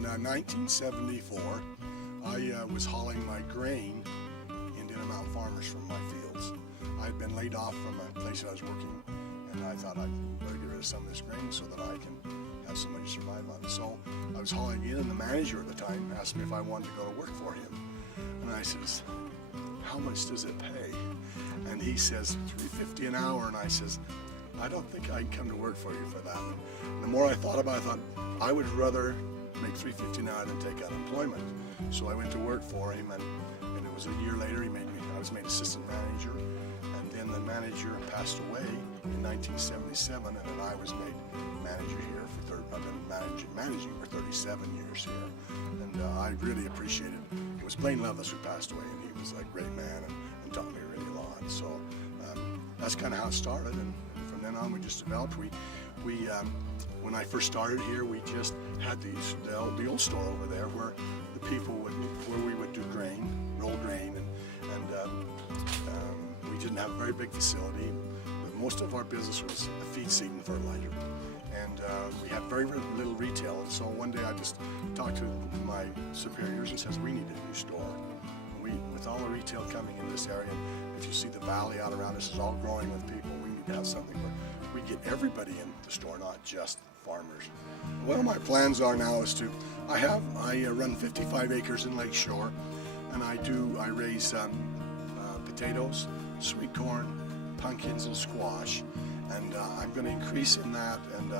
In 1974, I was hauling my grain into Intermountain Farmers from my fields. I had been laid off from a place that I was working, and I thought I'd better get rid of some of this grain so that I can have some money to survive on. So I was hauling in, and the manager at the time asked me if I wanted to go to work for him. And I says, "How much does it pay?" And he says, $3.50 an hour. And I says, "I don't think I can come to work for you for that." And the more I thought about it, I thought I would rather make $3.50 an hour than take unemployment. So I went to work for him, and it was a year later I was made assistant manager, and then the manager passed away in 1977, and then I was made manager here I've been managing for 37 years here, and I really appreciate it. It was Blaine Loveless who passed away, and he was a great man and taught me really a lot. So that's kind of how it started, and from then on we just developed. When I first started here, we just had the old store over there where the people where we would do grain, roll grain, and we didn't have a very big facility. But most of our business was feed, seed, and fertilizer, and we had very little retail. And so one day I just talked to my superiors and says, "We need a new store. With all the retail coming in this area, if you see the valley out around us is all growing with people, we need to have something where we get everybody in the store, not just farmers." One of my plans are now is I run 55 acres in Lake Shore, and I raise potatoes, sweet corn, pumpkins, and squash, and I'm going to increase in that, and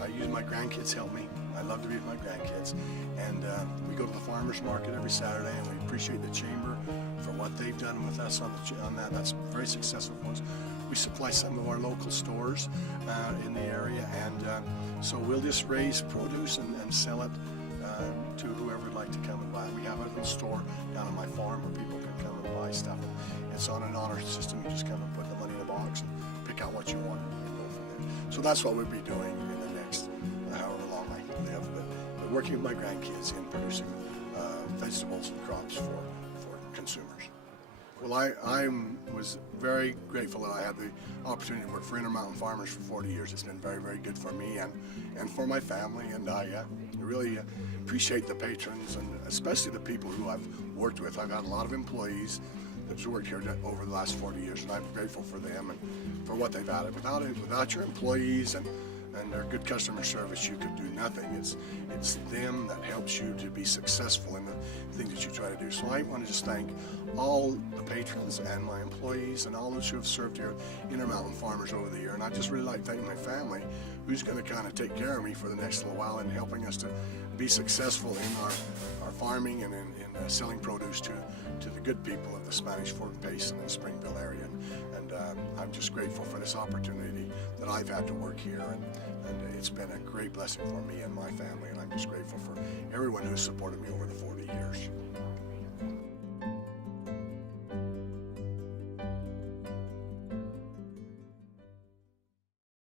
I use my grandkids help me. I love to be with my grandkids, and we go to the farmers market every Saturday, and we appreciate the chamber for what they've done with us on that. That's very successful for us. We supply some of our local stores in the area, and so we'll just raise produce and sell it to whoever would like to come and buy it. We have a little store down on my farm where people can come and buy stuff. It's on an honor system. You just come and put the money in a box and pick out what you want and go from there. So that's what we'll be doing in the next however long I live, but working with my grandkids in producing vegetables and crops for consumers. Well, I was very grateful that I had the opportunity to work for Intermountain Farmers for 40 years. It's been very, very good for me and for my family, and I really appreciate the patrons, and especially the people who I've worked with. I've had a lot of employees that have worked here over the last 40 years, and I'm grateful for them and for what they've added. Without your employees and their good customer service, you could do nothing. It's them that helps you to be successful in the things that you try to do. So I want to just thank all the patrons and my employees and all those who have served here at Intermountain Farmers over the year. And I just really like thanking my family, who's going to kind of take care of me for the next little while and helping us to be successful in our farming and in selling produce to the good people of the Spanish Fork Basin and Springville area. And I'm just grateful for this opportunity that I've had to work here, and it's been a great blessing for me and my family, and I'm just grateful for everyone who's supported me over the 40 years.